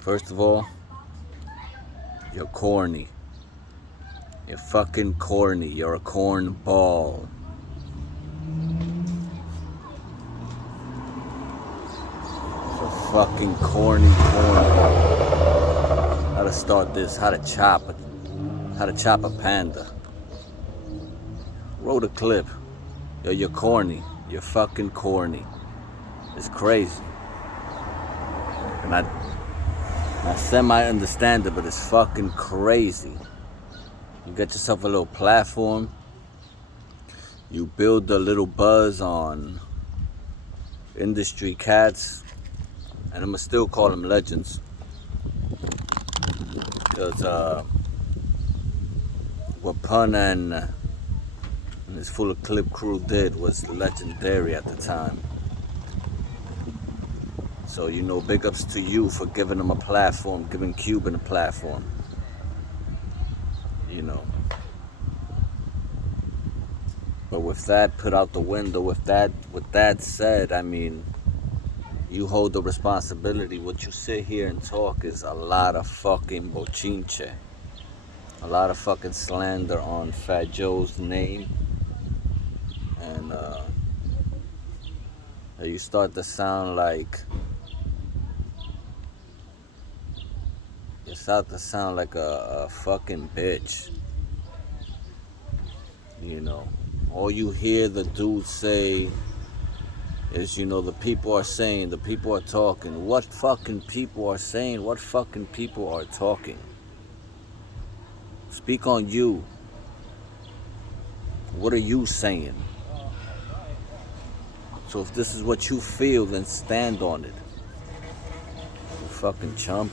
First of all, you're corny. You're fucking corny. You're a corn ball. You're a fucking corny corn ball. How to start this? How to chop a panda. Wrote a clip. Yo, you're corny. You're fucking corny. It's crazy. And I semi-understand it, but it's fucking crazy. You get yourself a little platform. You build a little buzz on industry cats. And I'ma still call them legends. Because what Pun and his Full of Clip crew did was legendary at the time. So, big ups to you for giving them a platform, giving Cuban a platform. But with that put out the window, with that said, I mean, you hold the responsibility. What you sit here and talk is a lot of fucking bochinche. A lot of fucking slander on Fat Joe's name. And you start to sound like a fucking bitch. All you hear the dude say is, the people are saying, the people are talking. What fucking people are saying? What fucking people are talking? Speak on you. What are you saying? So if this is what you feel, then stand on it. You fucking chump.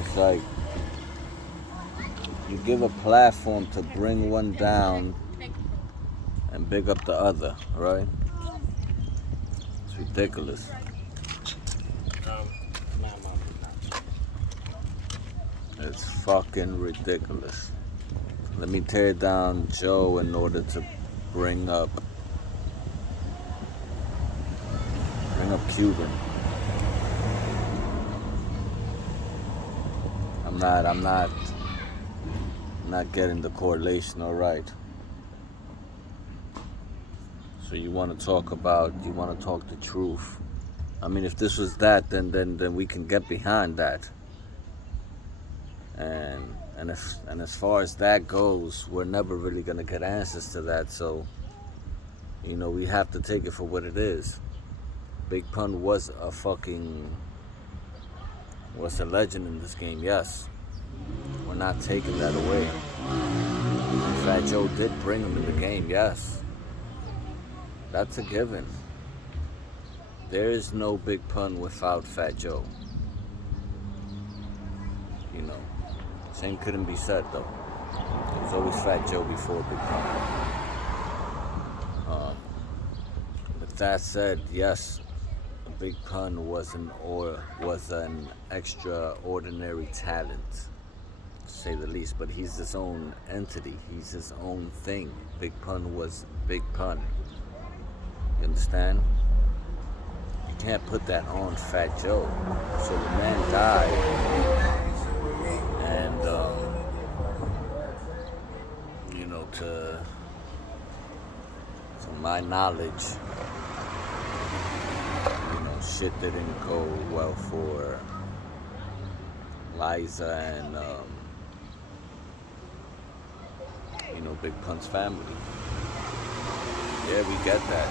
It's like you give a platform to bring one down and big up the other, right? It's ridiculous. It's fucking ridiculous. Let me tear down Joe in order to bring up Cuban. I'm not getting the correlation all right. So you want to talk the truth. I mean, if this was that, then we can get behind that. And as far as that goes, we're never really gonna get answers to that. So, we have to take it for what it is. Big Pun was a legend in this game, yes. We're not taking that away. Fat Joe did bring him in the game, yes. That's a given. There is no Big Pun without Fat Joe. Same couldn't be said though. It was always Fat Joe before Big Pun. With that said, yes, Big Pun was an extraordinary talent, to say the least. But he's his own entity. He's his own thing. Big Pun was Big Pun. You understand? You can't put that on Fat Joe. So the man died, and to my knowledge, shit didn't go well for Liza and Big Pun's family. Yeah, we get that.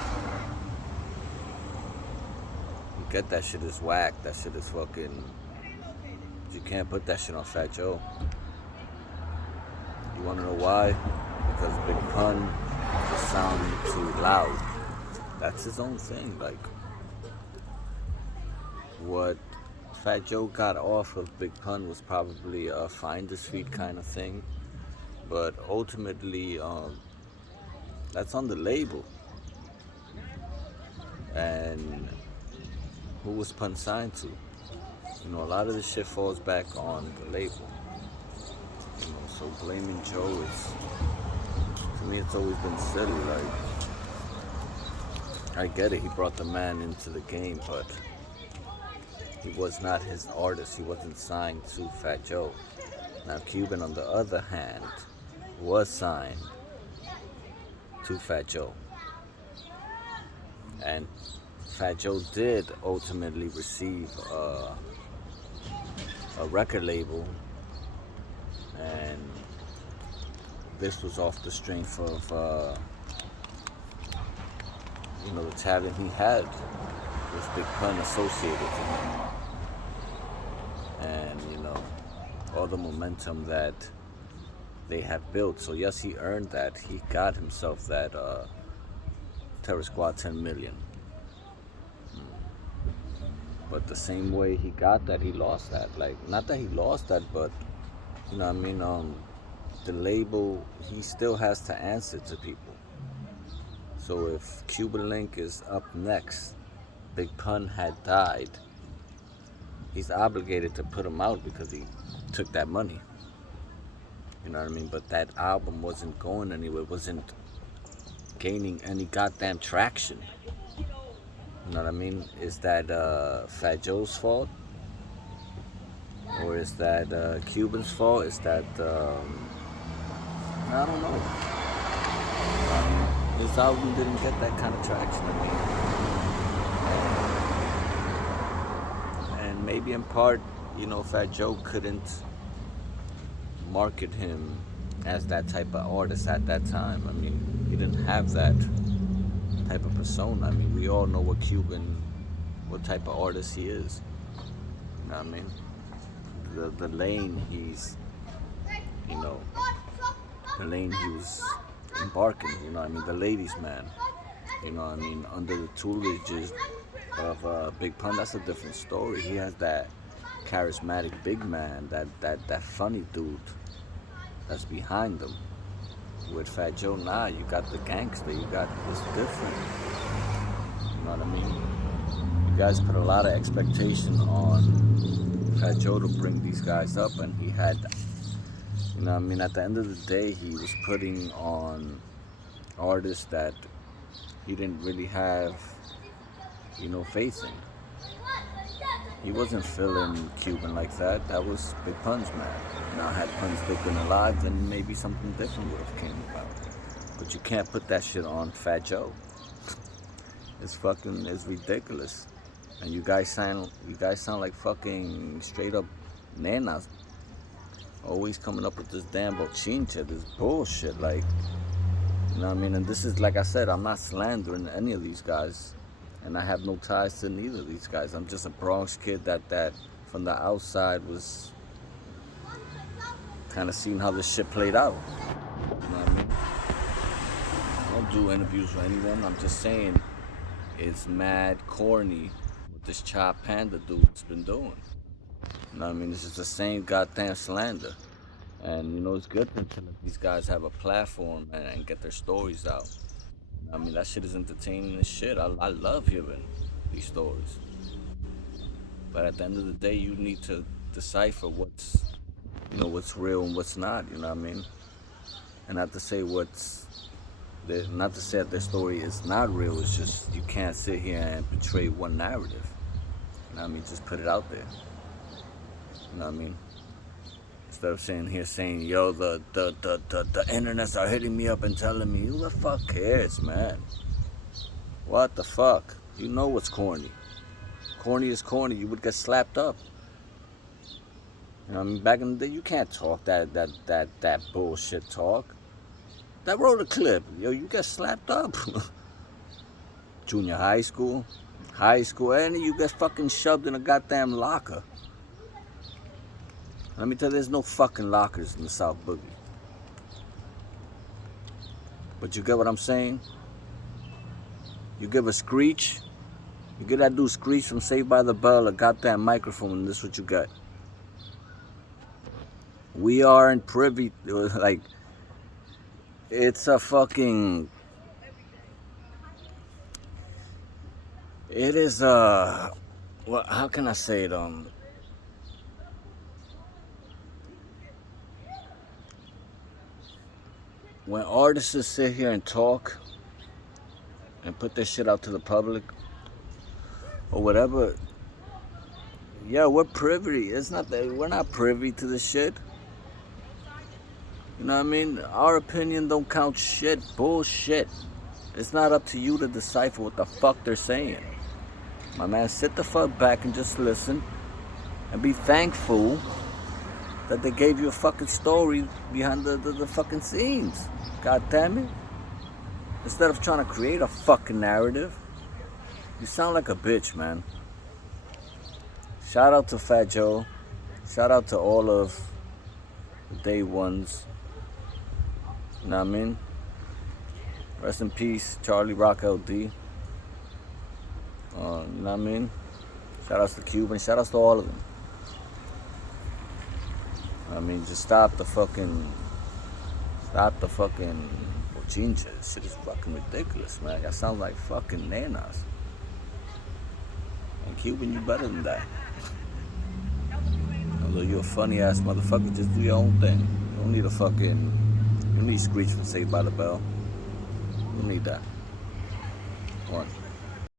We get that shit is whack. That shit is fucking. You can't put that shit on Fat Joe. You wanna know why? Because Big Pun just sounded too loud. That's his own thing. Like, what Fat Joe got off of Big Pun was probably a finder's feet kind of thing. But ultimately, that's on the label. And who was Pun signed to? A lot of this shit falls back on the label. So blaming Joe is, to me, it's always been silly. Like, I get it, he brought the man into the game, but He was not his artist. He wasn't signed to Fat Joe. Now Cuban, on the other hand, was signed to Fat Joe, and Fat Joe did ultimately receive a record label, and this was off the strength of the talent he had with Big Pun associated to him, and all the momentum that they have built. So yes, he earned that. He got himself that Terror Squad 10 million. But the same way he got that, he lost that. Like, not that he lost that, but the label, he still has to answer to people. So if Cuban Link is up next, Big Pun had died, he's obligated to put him out because he took that money. You know what I mean? But that album wasn't going anywhere, wasn't gaining any goddamn traction. You know what I mean? Is that Fat Joe's fault? Or is that Cuban's fault? Is that, I don't know. His album didn't get that kind of traction, and maybe in part, Fat Joe couldn't market him as that type of artist at that time. I mean, he didn't have that type of persona. I mean, we all know what type of artist he is. You know what I mean? The lane he's, the lane he was embarking. You know what I mean? The ladies' man. You know what I mean? Under the tutelage of Big Pun, that's a different story. He has that charismatic big man, that funny dude that's behind them. With Fat Joe, you got the gangster, you got this different. You know what I mean? You guys put a lot of expectation on Fat Joe to bring these guys up, and he had, at the end of the day, he was putting on artists that he didn't really have, faith in. He wasn't feeling Cuban like that. That was Big Pun's man. Now, had Pun still been alive, then maybe something different would have came about. But you can't put that shit on Fat Joe. It's ridiculous. And you guys sound like fucking straight up nenas. Always coming up with this damn bochincha, this bullshit. Like, you know what I mean? And this is, like I said, I'm not slandering any of these guys. And I have no ties to neither of these guys. I'm just a Bronx kid that from the outside was kind of seeing how this shit played out. You know what I mean? I don't do interviews with anyone. I'm just saying it's mad corny what this Chop Panda dude's been doing. You know what I mean? This is the same goddamn slander. And, it's good to let these guys have a platform and get their stories out. I mean, that shit is entertaining as shit. I love hearing these stories. But at the end of the day, you need to decipher what's real and what's not, you know what I mean? And not to say that their story is not real, it's just you can't sit here and portray one narrative. You know what I mean? Just put it out there. You know what I mean? Instead of saying, yo, the internets are hitting me up and telling me, who the fuck cares, man? What the fuck? You know what's corny. Corny is corny. You would get slapped up. You know what I mean? Back in the day, you can't talk that bullshit talk. That roll a clip. Yo, you get slapped up. Junior high school, and you get fucking shoved in a goddamn locker. Let me tell you, there's no fucking lockers in the South Boogie. But you get what I'm saying? You give a Screech, you get that dude Screech from Saved by the Bell, a goddamn microphone, and this is what you got. We aren't privy, like, it's a fucking, it is well, how can I say it, when artists sit here and talk and put their shit out to the public or whatever, Yeah, we're privy. It's not that we're not privy to the shit. You know what I mean? Our opinion don't count shit. Bullshit. It's not up to you to decipher what the fuck they're saying. My man, sit the fuck back and just listen. And be thankful that they gave you a fucking story behind the fucking scenes. God damn it. Instead of trying to create a fucking narrative. You sound like a bitch, man. Shout out to Fat Joe. Shout out to all of the day ones. You know what I mean? Rest in peace, Charlie Rock LD. You know what I mean? Shout outs to Cuban. Shout outs to all of them. I mean, just stop the fucking bochincha. This shit is fucking ridiculous, man. That sounds like fucking nanas. And Cuban, you better than that. Although you're a funny ass motherfucker, just do your own thing. You don't need you don't need Screech from Saved by the Bell. You don't need that. One.